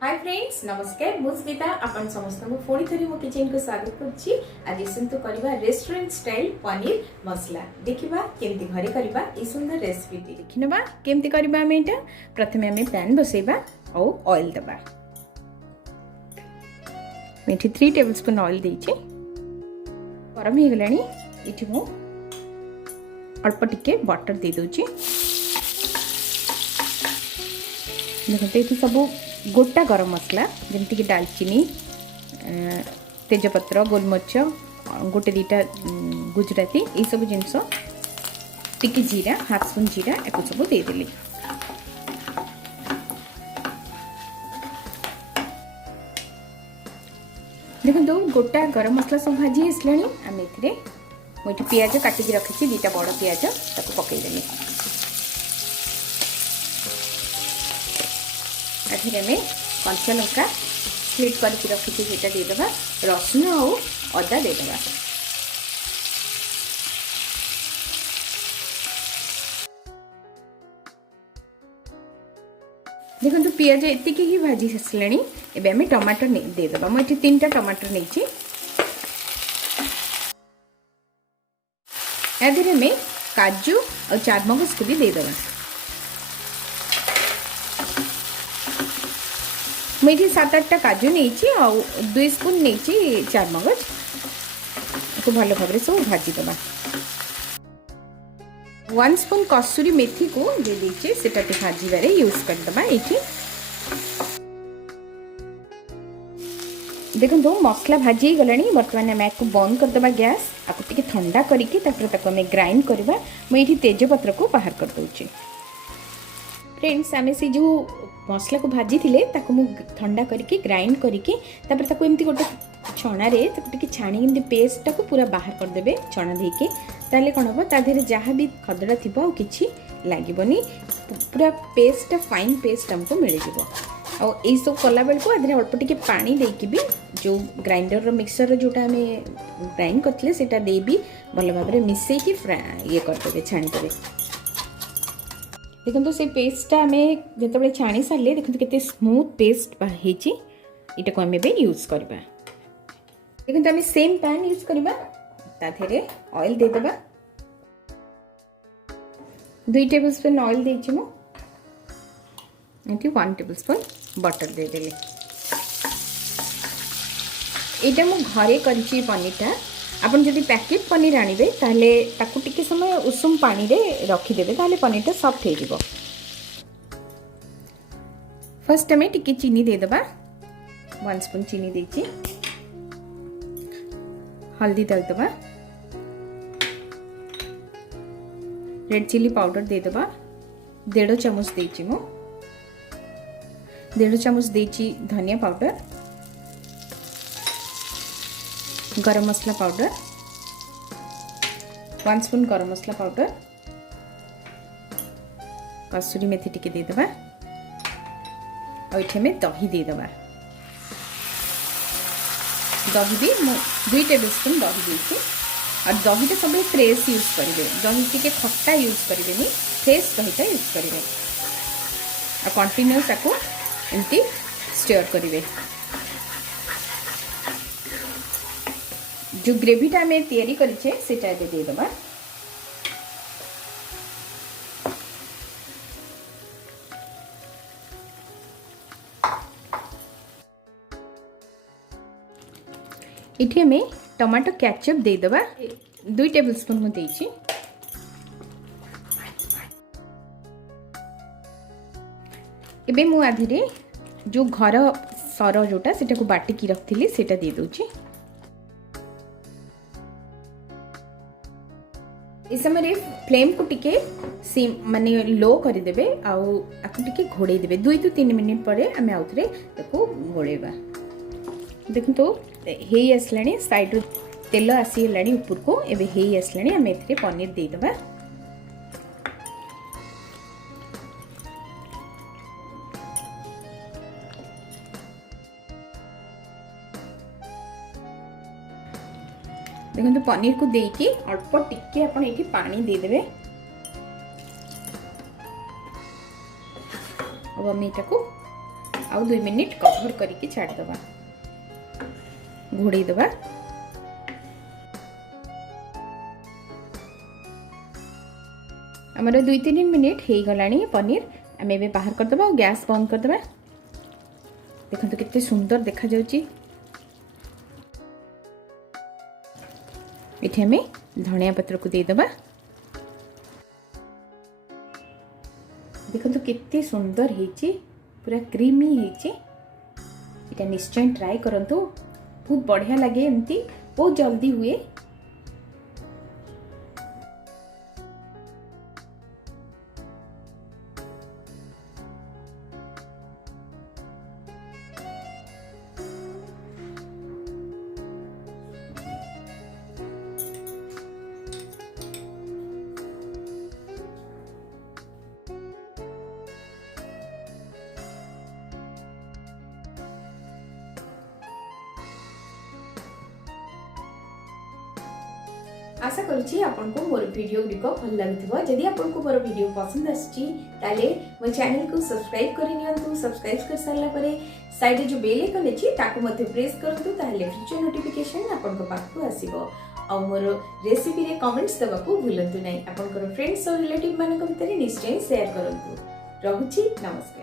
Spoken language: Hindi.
हाय फ्रेंड्स नमस्कार मु स्मिता आपण समस्त को पुणी थरी मो किचन को स्वागत करछि। आज सन्तु करबा रेस्टोरेंट स्टाइल पनीर मसला देखिबा केमती घरे करबा ई सुंदर रेसिपी देखिनबा केमती करबा हम एटा प्रथमे हम पैन बसेबा और ऑयल दबा मेठी 3 टेबलस्पून ऑयल देछि गरम हे गलानी इठी मो अल्प टिके बटर दे दोछि। देखते ये सब गोटा गरम मसला जमती कि दालचीनी तेजपत्र गोलमरीच गोटे दीटा गुजराती ये सब जिनस टिकी जीरा हाफ स्पून जीरा एक सब देदेली। देखो गोटा गरम मसला सब भाजी आसलानी आम ए मुझे पियाज काटिकी रखी दीटा बड़ पियाज ताको पकईदेली। आखिर में कंचा लंका स्प्लिट करके रखी सेटा देदेबा रसुण और अदा देदेबा। देखो पियाज एतिकी ही भाजी आसलानी एबे हमें टमाटर देदेबा। मुझे 3टा टमाटर नहीं यादेर में काजू और चारमगज को भी देदेबा। मुझे 7-8टा काजू नहीं 2 स्पून नहीं चारमगज को भल भाव सब भाजी दबा। 1 स्पून कसूरी मेथी को दे दीजिए सेटा भाजी बारे यूज कर दबा। ये देखो मसला भाजी गलानी बर्तमान आम आपको बंद कर दबा गैस आपको टिके ठंडा करके ग्राइंड करवा। मुझे तेजपत्र को बाहर कर दूची। फ्रेंड्स आम से जो मसला को भाजी थिले ताको मु ठंडा करके ग्राइंड करके तापर ताको एमती गोटे छणा रे ताको टिके छाणी एमती पेस्ट टाको पूरा बाहर कर देबे छणा देके ताले कोन हो ता देरे जहां भी खदड़ा थिबो आ किछि लागिबोनी पूरा पेस्ट फाइन पेस्ट हमको मिल जिवो। और ए सब कला बेल को आधे अल्प टिके पानी देकी भी जो ग्राइंडर रो मिक्सर रो जोटा हमें ग्राइंड करथले सेटा देबी भल भाबरे मिसई की ये कर देबे छाणी देबे। देखो से पेस्टा आम जो छाणी सारे देखो के स्मूथ पेस्ट बाहरी यहाँ को आम यूज करवा। देखो आम सेम पैन यूज करवा ताधे ऑयल देदेबा 2 टेबलस्पून ऑयल देछि मु 1 टेबलस्पून बटर देदेली। एटा मु घरे करछि पनीरटा आपन जदि पैकेट पनीर आनिबे ताले ताकु टिके समय उषुम पानी रे रखी देबे ताले पनीरटा सॉफ्ट हो जिवो। फर्स्ट हमें टिके चीनी दे देबा 1 स्पून चीनी देछि हल्दी डाल देबा रेड चिली पाउडर दे देबा 1.5 चम्मच देछि मु 1.5 चम्मच देछि धनिया पाउडर गरम मसला पाउडर 1 स्पून गरम मसला पाउडर कसूरी मेथी टिके दे देबा और इथे में दही दे देबा। दही भी 2 टेबलस्पून दही देछि और दही तो सब फ्रेश यूज करिवे दही टिके खट्टा यूज करिवेनी फ्रेश दहीटा यूज करिवे और कंटिन्यूअस ताको एंती स्टर करिवे। जो ग्रेवीटा आम तैयारी करिछे सेटा दे देबा। इथे में टमाटो केचप दे देबा 2 टेबलस्पून मु देछि। एबे मु आधिरे जो घर सर जोटा सेटा को बाटी की रखथिली सेटा दे दोछि। इस समय फ्लेम को टिके सिम माने लो कर देबे आउ आकु टिके घोड़े देबे 2 to 3 मिनिट परे आमे आउथरे ताको घोड़ेबा। देखो तो हेई आसलानी साइड रो तेल आसी लानी ऊपर को एबे हेई आसलानी आमे एथरे पनीर दे देबा। देखो तो पनीर को देकी अल्प टिके अपन एठी पानी दे देबे। अब हम एटा को आउ 2 मिनिट कवर करके छाड़ दबा घोड़े दबा। हमर 2-3 मिनिट हे गलानी पनीर आम ए बाहर कर दबा गैस बंद कर दबा। देखंतु कितने सुंदर देखा जाउची। एठी हमें धनिया पत्र को दे दबा। देखंतु कितने सुंदर हेची पूरा क्रीमी हेची। एटा निश्चय ट्राई करंतु बहुत बढ़िया लगे एमती बहुत जल्दी हुए। आशा करुच्ची आपको मोर वीडियो गुड़िक भल लगे। जदि आपको मोर वीडियो पसंद आसी मो चैनल को सब्सक्राइब कर सब्सक्राइब कर सारा पर साइड जो बेल आइकन अच्छी ताकू प्रेस करूँ फ्यूचर नोटिफिकेशन आपको पाखु आसीबो। आ मोर रेसिपी रे कमेंट्स देवा को भूलंतु नहीं। आपनकर फ्रेंड्स और रिलेटिव मान भितर निश्चय शेयर करंतु। रहुची नमस्कार।